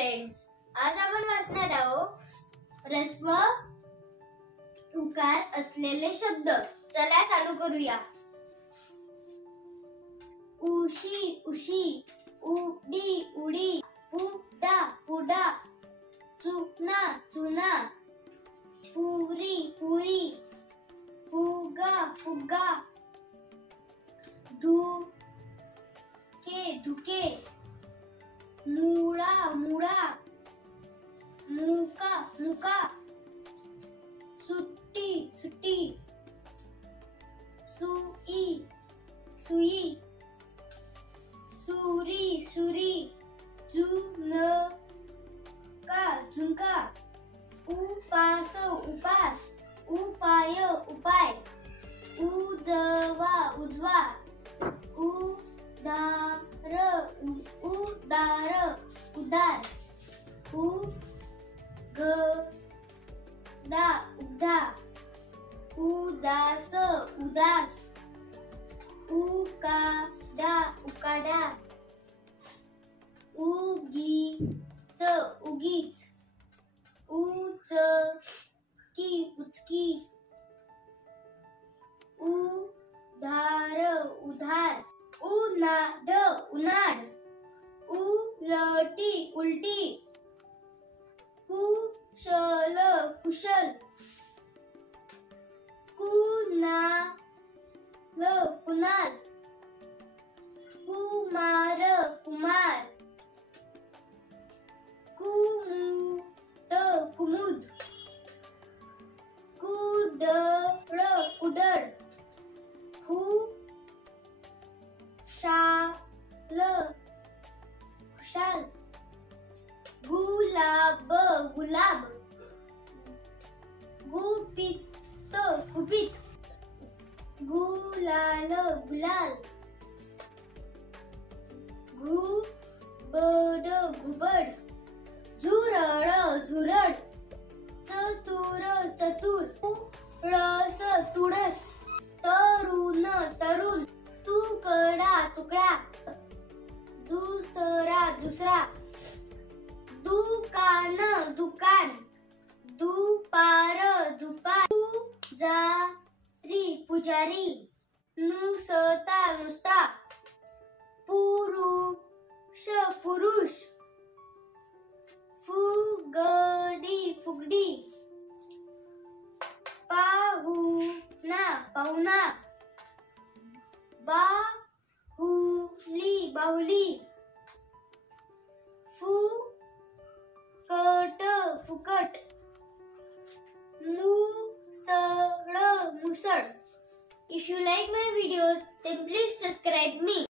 Friends, आज आपण वाचणार आहोत ऱ्हस्व उकार असलेले शब्द. चला चालू करूया. उशी उशी, उडी उडी, पुडा पुडा, चुना चुना, पुरी पुरी, फुगा फुगा, धुके धुके, मुळा मुळा, मुका मुका, सुट्टी सुट्टी, सुई सुई, सुरी सुरी, झुणका झुणका, उपास उपास, उपाय उपाय, उजवा उजवा, उदार उदार उदार, उघडा उघडा, उदास उदास, उकाडा उकाडा, उगीच उगीच, उचकी उचकी, उधार उधार, उन्हाळ उन्हाळ, उलटी उलटी, कुशल कुशल, कुणाल कुणाल, कुमार कुमार, कुमुद कुमुद, कुडळ कुडळ, खुशाल खुशाल, गुलाब गुलाब, गुपित गुपित, गुलाल गुलाल, घुबड घुबड, झुरळ झुरळ, चतुर चतुर, तुळस तुळस, तरुण तरुण, तुकडा तुकडा, दुसरा दुसरा, दुकान दुकान, दुपार दुपार, पुजारी पुजारी, नुसता नुसता, पुरुष पुरुष, फुगडी फुगडी, पाहुणा पाहुणा, बाहुली बाहुली, फुकट फुकट, मुसळ मुसळ. If you like my video, then please subscribe me.